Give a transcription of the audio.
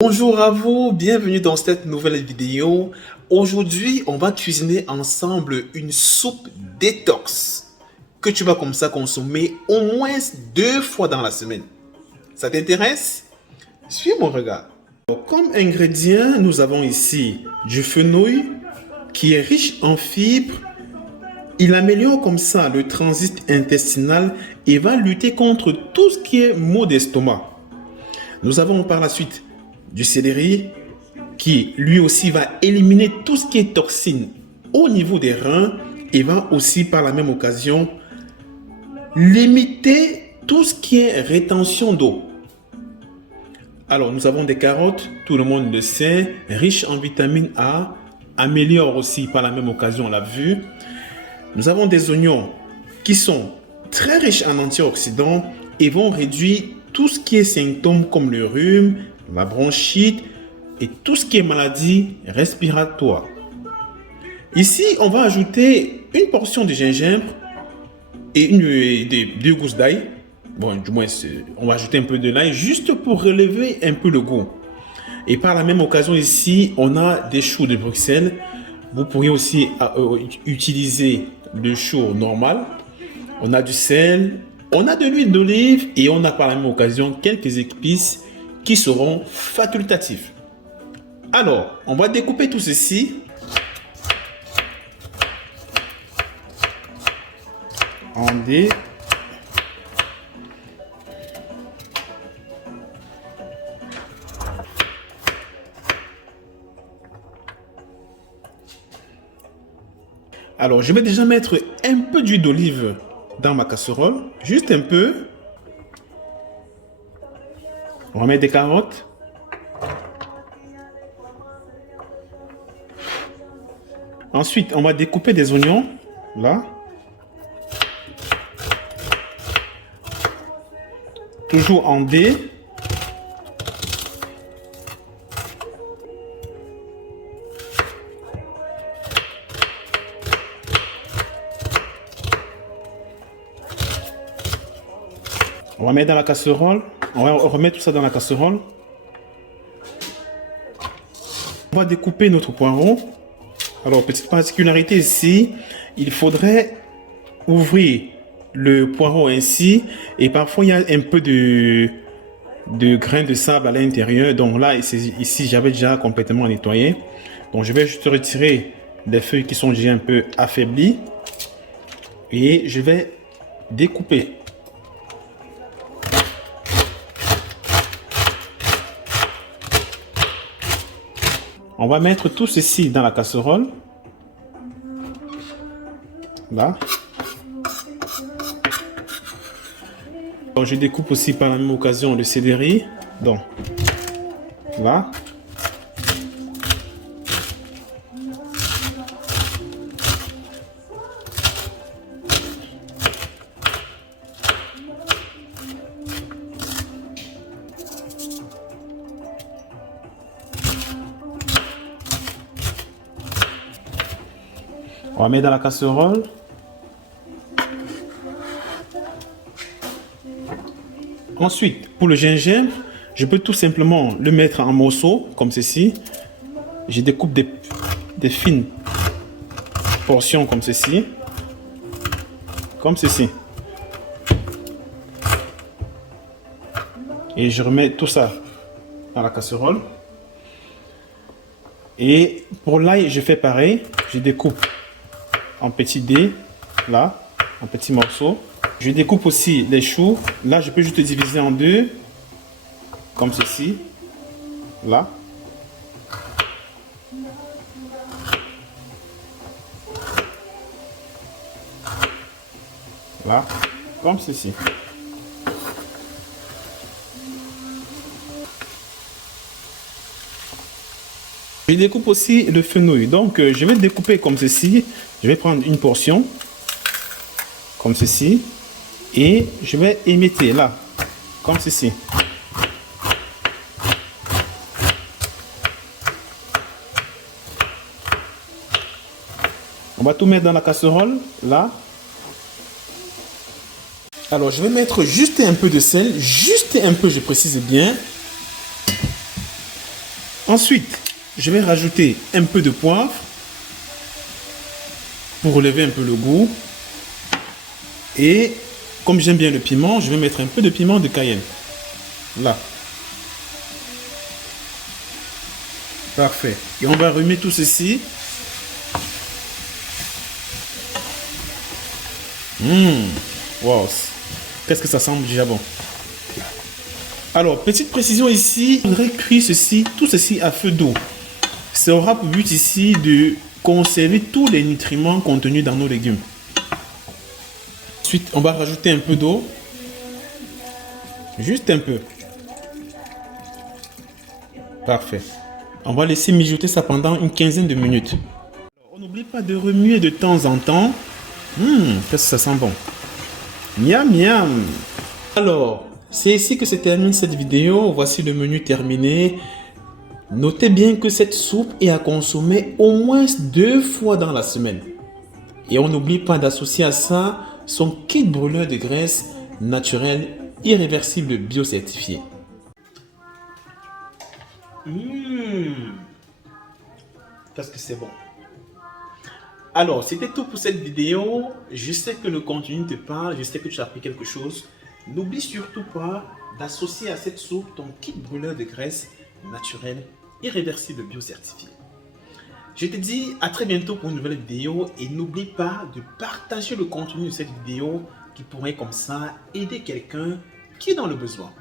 Bonjour à vous, bienvenue dans cette nouvelle vidéo. Aujourd'hui, on va cuisiner ensemble une soupe détox que tu vas comme ça consommer au moins 2 fois dans la semaine. Ça t'intéresse? Suis mon regard. Comme ingrédient, nous avons ici du fenouil qui est riche en fibres. Il améliore comme ça le transit intestinal et va lutter contre tout ce qui est maux d'estomac. Nous avons par la suite du céleri qui lui aussi va éliminer tout ce qui est toxine au niveau des reins et va aussi par la même occasion limiter tout ce qui est rétention d'eau. Alors nous avons des carottes, tout le monde le sait, riches en vitamine A, améliore aussi par la même occasion, on l'a vu. Nous avons des oignons qui sont très riches en antioxydants et vont réduire tout ce qui est symptômes comme le rhume, la bronchite et tout ce qui est maladie respiratoire. Ici, on va ajouter une portion de gingembre et deux gousses d'ail. Bon, du moins, on va ajouter un peu de l'ail juste pour relever un peu le goût. Et par la même occasion, ici, on a des choux de Bruxelles. Vous pourriez aussi utiliser le chou normal. On a du sel, on a de l'huile d'olive et on a par la même occasion quelques épices qui seront facultatifs. Alors, on va découper tout ceci en dés. Alors, je vais déjà mettre un peu d'huile d'olive dans ma casserole, juste un peu. On va mettre des carottes. Ensuite, on va découper des oignons, là. Toujours en dés. On va mettre dans la casserole. On va remettre tout ça dans la casserole. On va découper notre poireau. Alors, petite particularité ici, il faudrait ouvrir le poireau ainsi. Et parfois, il y a un peu de grains de sable à l'intérieur. Donc là, ici, j'avais déjà complètement nettoyé. Donc, je vais juste retirer les feuilles qui sont déjà un peu affaiblies. Et je vais découper. On va mettre tout ceci dans la casserole. Là. Donc, je découpe aussi par la même occasion le céleri. Donc, là. On va mettre dans la casserole. Ensuite, pour le gingembre, je peux tout simplement le mettre en morceaux, comme ceci. Je découpe des fines portions comme ceci. Comme ceci. Et je remets tout ça dans la casserole. Et pour l'ail, je fais pareil. Je découpe en petits dés, là, en petits morceaux. Je découpe aussi les choux. Là, je peux juste diviser en deux, comme ceci, là. Là, comme ceci. Je découpe aussi le fenouil. Donc, je vais découper comme ceci. Je vais prendre une portion, comme ceci. Et je vais émettre là, comme ceci. On va tout mettre dans la casserole, là. Alors, je vais mettre juste un peu de sel, juste un peu, je précise bien. Ensuite, je vais rajouter un peu de poivre pour relever un peu le goût. Et comme j'aime bien le piment, je vais mettre un peu de piment de Cayenne. Là. Parfait. Et on va remuer tout ceci. Wow. Qu'est-ce que ça sent déjà bon. Alors, petite précision ici, je voudrais cuire tout ceci à feu d'eau. Ça aura pour but ici de conserver tous les nutriments contenus dans nos légumes. Ensuite, on va rajouter un peu d'eau. Juste un peu. Parfait. On va laisser mijoter ça pendant une quinzaine de minutes. On n'oublie pas de remuer de temps en temps. Qu'est-ce que ça sent bon. Miam miam. Alors, c'est ici que se termine cette vidéo. Voici le menu terminé. Notez bien que cette soupe est à consommer au moins 2 fois dans la semaine. Et on n'oublie pas d'associer à ça son kit brûleur de graisse naturel, irréversible, biocertifié. Qu'est-ce que c'est bon. Alors, c'était tout pour cette vidéo. Je sais que le contenu te parle, je sais que tu as appris quelque chose. N'oublie surtout pas d'associer à cette soupe ton kit brûleur de graisse naturel, irréversible, biocertifié. Je te dis à très bientôt pour une nouvelle vidéo et n'oublie pas de partager le contenu de cette vidéo qui pourrait comme ça aider quelqu'un qui est dans le besoin.